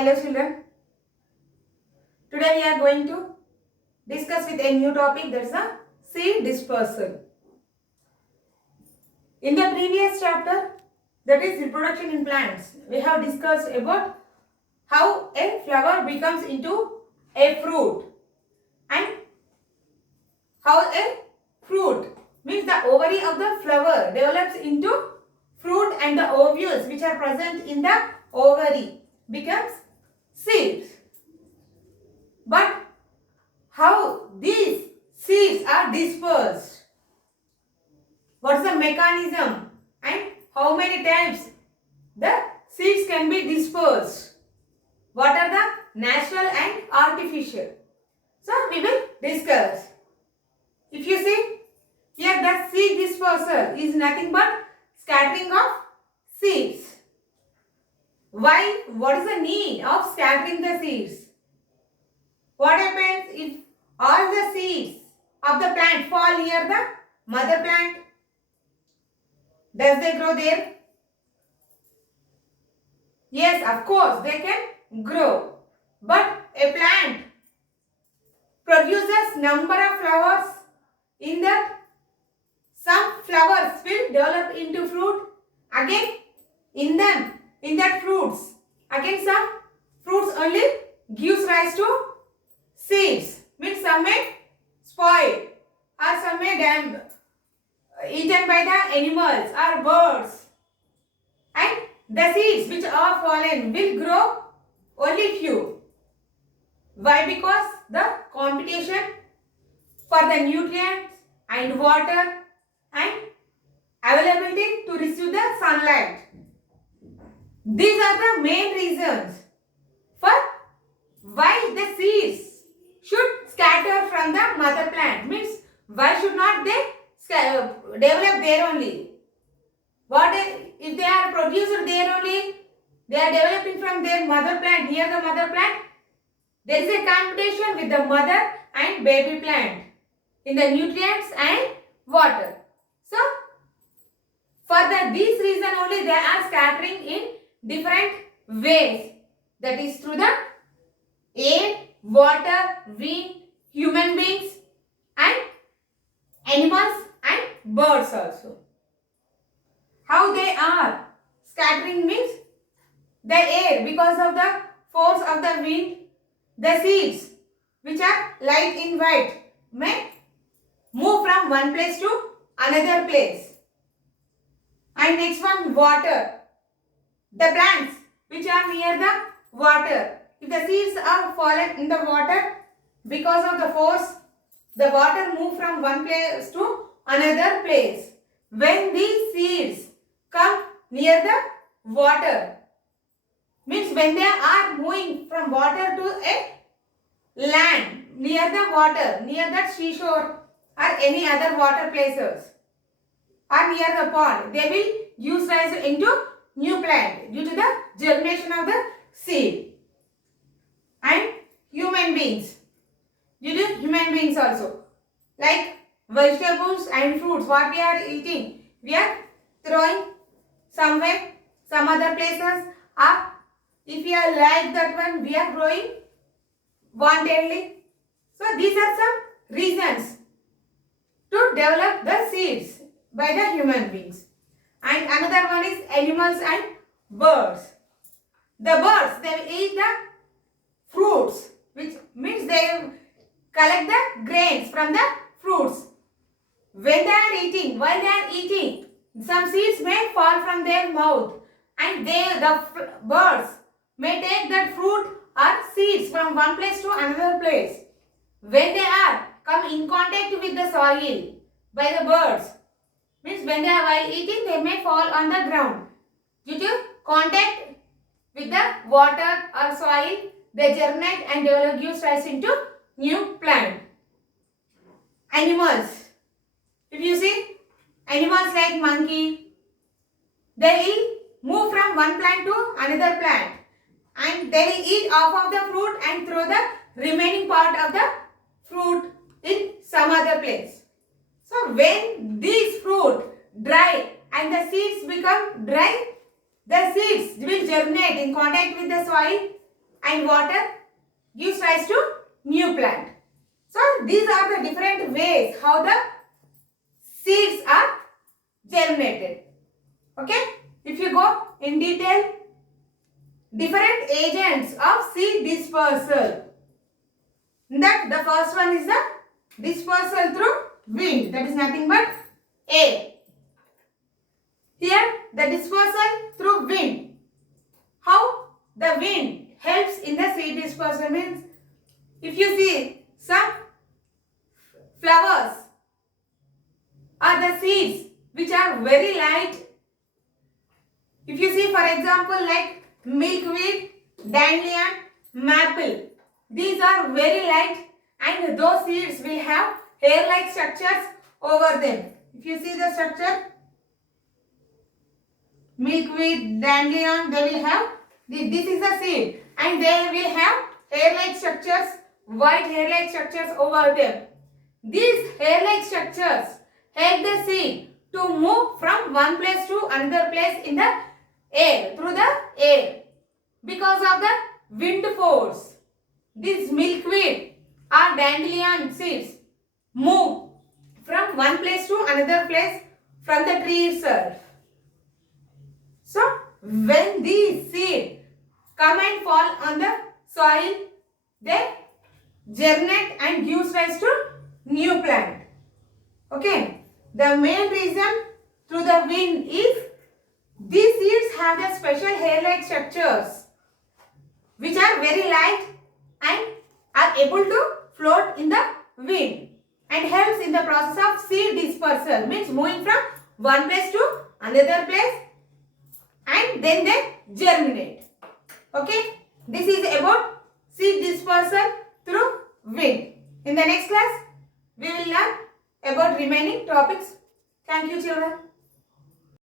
Hello children, today we are going to discuss with a new topic, that is a seed dispersal. In the previous chapter, that is reproduction in plants, we have discussed about how a flower becomes into a fruit and how a fruit means the ovary of the flower develops into fruit and the ovules which are present in the ovary becomes seeds. But how these seeds are dispersed? What is the mechanism and how many times the seeds can be dispersed? What are the natural and artificial? So we will discuss. If you see here, the seed dispersal is nothing but scattering of seeds. Why? What is the need of scattering the seeds? What happens if all the seeds of the plant fall near the mother plant? Does they grow there? Yes, of course, they can grow. But a plant produces number of flowers. In that, some flowers will develop into fruit. Again, in that fruits, again some fruits only gives rise to seeds. Means some may spoil or some may eaten by the animals or birds. And the seeds which are fallen will grow only few. Why? Because the competition for the nutrients and water and availability to receive the sunlight. These are the main reasons for why the seeds should scatter from the mother plant. Means why should not they develop there only? What if they are produced there only? They are developing from their mother plant, near the mother plant. There is a competition with the mother and baby plant in the nutrients and water. So, for this reason only they are scattering in different ways. That is through the air, water, wind, human beings and animals and birds also. How they are scattering means the air, because of the force of the wind, the seeds which are light in white may move from one place to another place. And next one, water. The plants which are near the water, if the seeds are fallen in the water, because of the force, the water move from one place to another place. When these seeds come near the water, means when they are moving from water to a land, near the water, near that seashore or any other water places or near the pond, they will use rise into new plant due to the germination of the seed. And human beings, due to human beings also, like vegetables and fruits, what we are eating, we are throwing somewhere, some other places, or if we are like that one, we are growing wantedly. So these are some reasons to develop the seeds by the human beings. And another one is animals and birds. The birds, they will eat the fruits, which means they collect the grains from the fruits. When they are eating, while they are eating, some seeds may fall from their mouth and the birds may take that fruit or seeds from one place to another place. When they are come in contact with the soil by the birds, means when they are while eating, they may fall on the ground. Due to contact with the water or soil, they germinate and develop, gives rise into new plant. Animals. If you see, animals like monkey, they will move from one plant to another plant and they will eat off of the fruit and throw the remaining part of the fruit in some other place. So when these fruit dry and the seeds become dry, the seeds will germinate in contact with the soil and water gives rise to new plant. So these are the different ways how the seeds are germinated. Okay, if you go in detail, different agents of seed dispersal. That the first one is the dispersal through wind, that is nothing but air. Here the dispersal through wind. How the wind helps in the seed dispersal means, if you see some flowers or the seeds which are very light, if you see for example like milkweed, dandelion, maple, these are very light and those seeds will have hair-like structures over them. If you see the structure, milkweed, dandelion, they will have, this is the seed and they will have hair-like structures, white hair-like structures over them. These hair-like structures help the seed to move from one place to another place in the air, through the air, because of the wind force. These milkweed or dandelion seeds move from one place to another place from the tree itself. So when these seeds come and fall on the soil, they germinate and gives rise to new plant. Okay, the main reason through the wind is these seeds have the special hair-like structures which are very light and are able to float in the wind and helps in the process of seed dispersal, means moving from one place to another place and then they germinate. Okay, this is about seed dispersal through wind. In the next class, we will learn about remaining topics. Thank you, children.